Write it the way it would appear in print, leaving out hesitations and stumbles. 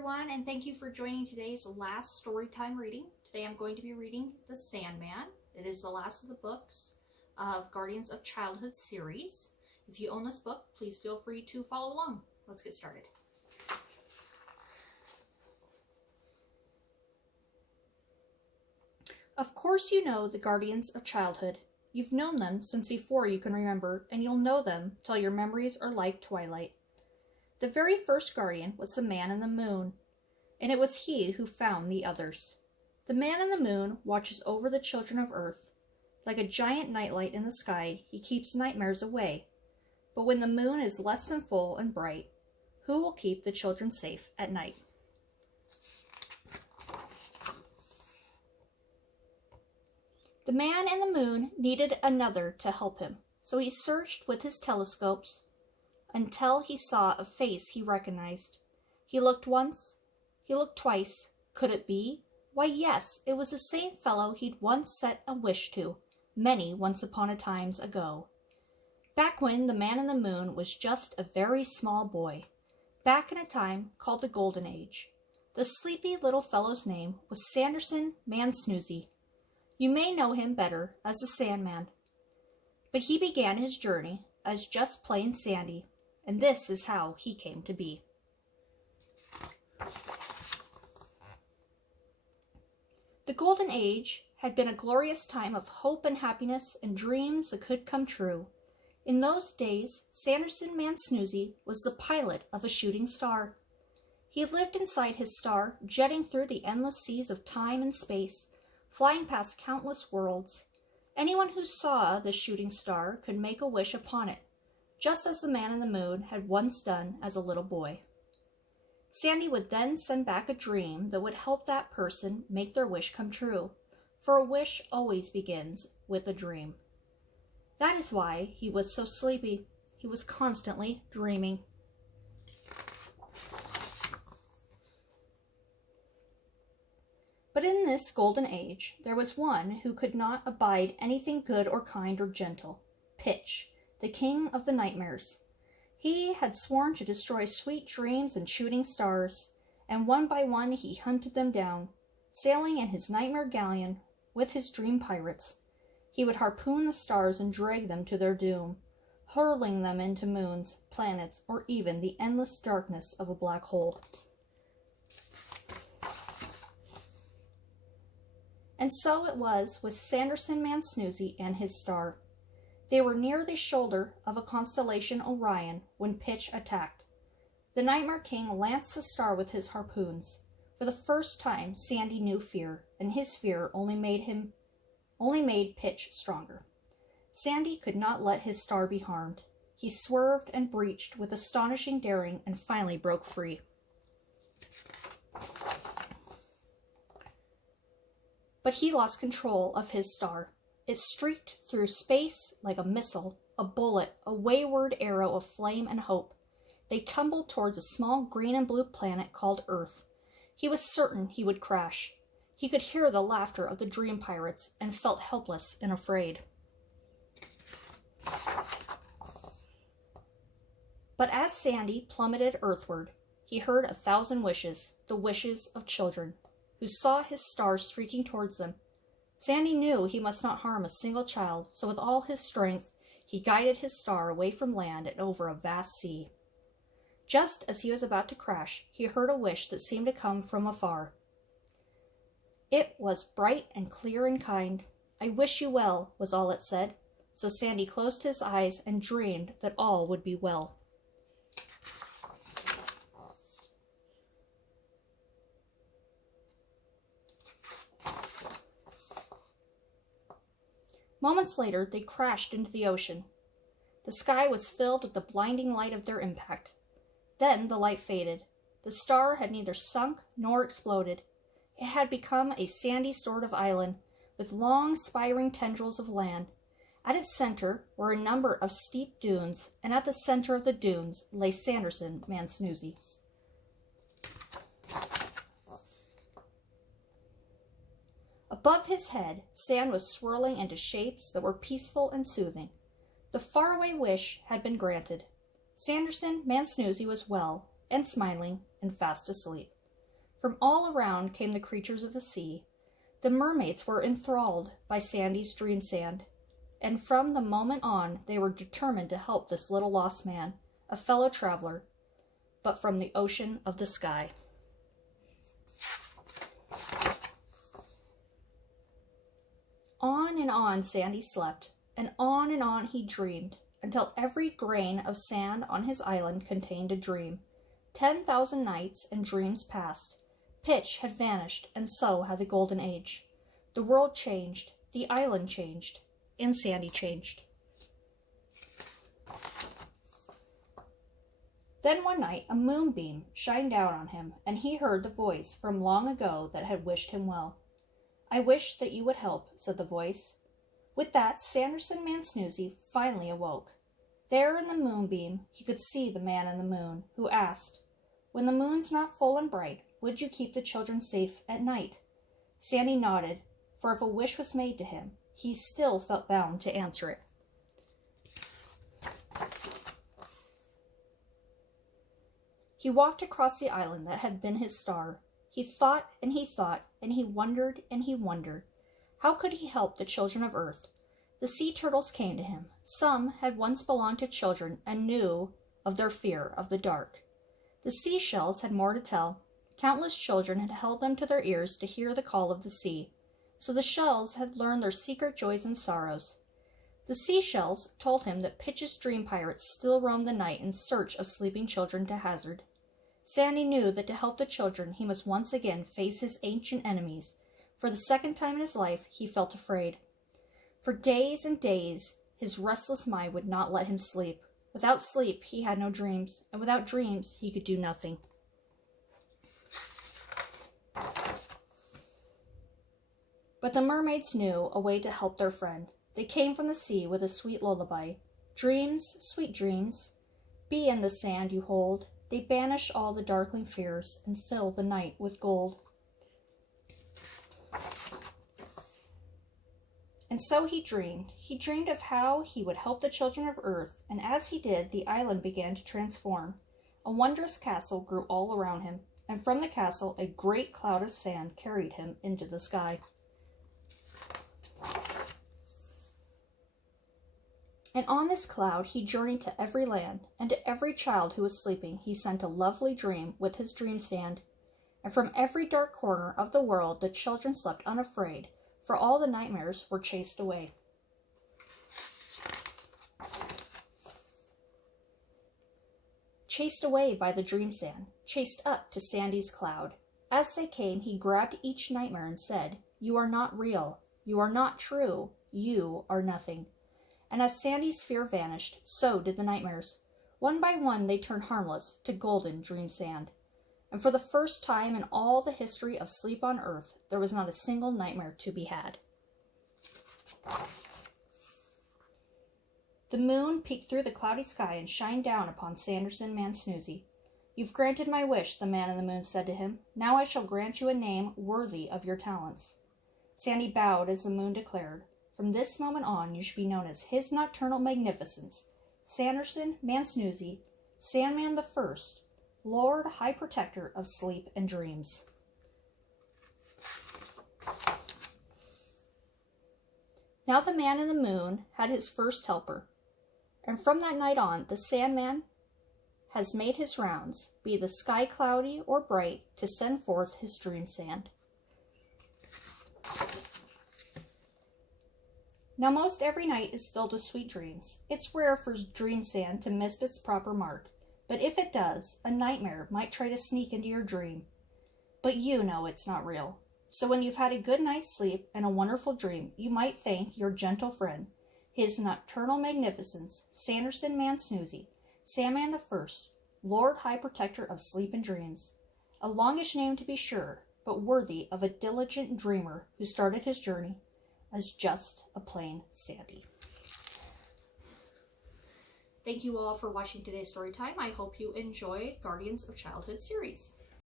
everyone, and thank you for joining today's last storytime reading. Today I'm going to be reading The Sandman. It is the last of the books of Guardians of Childhood series. If you own this book, please feel free to follow along. Let's get started. Of course you know the Guardians of Childhood. You've known them since before you can remember, and you'll know them till your memories are like twilight. The very first guardian was the man in the moon, and it was he who found the others. The man in the moon watches over the children of earth. Like a giant nightlight in the sky, he keeps nightmares away. But when the moon is less than full and bright, who will keep the children safe at night? The man in the moon needed another to help him, so he searched with his telescopes until he saw a face he recognized. He looked once, he looked twice. Could it be? Why, yes, it was the same fellow he'd once set a wish to, many once upon a times ago. Back when the man in the moon was just a very small boy, back in a time called the Golden Age. The sleepy little fellow's name was Man You may know him better as the Sandman. But he began his journey as just plain Sandy, and this is how he came to be. The Golden Age had been a glorious time of hope and happiness and dreams that could come true. In those days, Man was the pilot of a shooting star. He lived inside his star, jetting through the endless seas of time and space, flying past countless worlds. Anyone who saw the shooting star could make a wish upon it, just as the man in the moon had once done as a little boy. Sandy would then send back a dream that would help that person make their wish come true, for a wish always begins with a dream. That is why he was so sleepy. He was constantly dreaming. But in this golden age, there was one who could not abide anything good or kind or gentle, Pitch, the king of the nightmares. He had sworn to destroy sweet dreams and shooting stars, and one by one he hunted them down. Sailing in his nightmare galleon with his dream pirates, he would harpoon the stars and drag them to their doom, hurling them into moons, planets, or even the endless darkness of a black hole. And so it was with Man and his star. They were near the shoulder of a constellation Orion when Pitch attacked. The Nightmare King lanced the star with his harpoons. For the first time, Sandy knew fear, and his fear only made Pitch stronger. Sandy could not let his star be harmed. He swerved and breached with astonishing daring and finally broke free. But he lost control of his star. It streaked through space like a missile, a bullet, a wayward arrow of flame and hope. They tumbled towards a small green and blue planet called Earth. He was certain he would crash. He could hear the laughter of the dream pirates and felt helpless and afraid. But as Sandy plummeted earthward, he heard 1,000 wishes, the wishes of children, who saw his star streaking towards them. Sandy knew he must not harm a single child, so with all his strength, he guided his star away from land and over a vast sea. Just as he was about to crash, he heard a wish that seemed to come from afar. It was bright and clear and kind. "I wish you well," was all it said. So Sandy closed his eyes and dreamed that all would be well. Moments later, they crashed into the ocean. The sky was filled with the blinding light of their impact. Then the light faded. The star had neither sunk nor exploded. It had become a sandy sort of island with long, spiring tendrils of land. At its center were a number of steep dunes, and at the center of the dunes lay Man Above his head, sand was swirling into shapes that were peaceful and soothing. The faraway wish had been granted. Man was well and smiling and fast asleep. From all around came the creatures of the sea. The mermaids were enthralled by Sandy's dream sand, and from the moment on they were determined to help this little lost man, a fellow traveler, but from the ocean of the sky. On Sandy slept, and on he dreamed, until every grain of sand on his island contained a dream. 10,000 nights and dreams passed. Pitch had vanished, and so had the Golden Age. The world changed, the island changed, and Sandy changed. Then one night a moonbeam shined down on him, and he heard the voice from long ago that had wished him well. "I wish that you would help," said the voice. With that, Sanderson Man Snoozy finally awoke. There in the moonbeam he could see the man in the moon, who asked, "When the moon's not full and bright, would you keep the children safe at night?" Sandy nodded, for if a wish was made to him, he still felt bound to answer it. He walked across the island that had been his star. He thought, and he thought, and he wondered, and he wondered. How could he help the children of Earth? The sea turtles came to him. Some had once belonged to children and knew of their fear of the dark. The seashells had more to tell. Countless children had held them to their ears to hear the call of the sea. So the shells had learned their secret joys and sorrows. The seashells told him that Pitch's dream pirates still roamed the night in search of sleeping children to hazard. Sandy knew that to help the children he must once again face his ancient enemies. For the second time in his life he felt afraid. For days and days his restless mind would not let him sleep. Without sleep he had no dreams, and without dreams he could do nothing. But the mermaids knew a way to help their friend. They came from the sea with a sweet lullaby. Dreams, sweet dreams, be in the sand you hold. They banish all the darkling fears and fill the night with gold. And so he dreamed. He dreamed of how he would help the children of Earth, and as he did, the island began to transform. A wondrous castle grew all around him, and from the castle a great cloud of sand carried him into the sky. And on this cloud he journeyed to every land, and to every child who was sleeping he sent a lovely dream with his dream sand. And from every dark corner of the world the children slept unafraid, for all the nightmares were chased away. Chased away by the dream sand, chased up to Sandy's cloud. As they came, he grabbed each nightmare and said, "You are not real. You are not true. You are nothing." And as Sandy's fear vanished, so did the nightmares. One by one they turned harmless to golden dream sand. And for the first time in all the history of sleep on Earth, there was not a single nightmare to be had. The moon peeked through the cloudy sky and shined down upon Sanderson Man Snoozy. "You've granted my wish," the man in the moon said to him. "Now I shall grant you a name worthy of your talents." Sandy bowed as the moon declared, "From this moment on you should be known as His Nocturnal Magnificence, Sanderson Man Snoozy, Sandman the First, Lord High Protector of Sleep and Dreams." Now the man in the moon had his first helper, and from that night on the Sandman has made his rounds, be the sky cloudy or bright, to send forth his dream sand. Now most every night is filled with sweet dreams. It's rare for dream sand to miss its proper mark, but if it does, a nightmare might try to sneak into your dream. But you know it's not real. So when you've had a good night's sleep and a wonderful dream, you might thank your gentle friend, His Nocturnal Magnificence, Sanderson Man Snoozy, Sandman the First, Lord High Protector of Sleep and Dreams. A longish name to be sure, but worthy of a diligent dreamer who started his journey as just a plain Sandy. Thank you all for watching today's story time. I hope you enjoyed Guardians of Childhood series.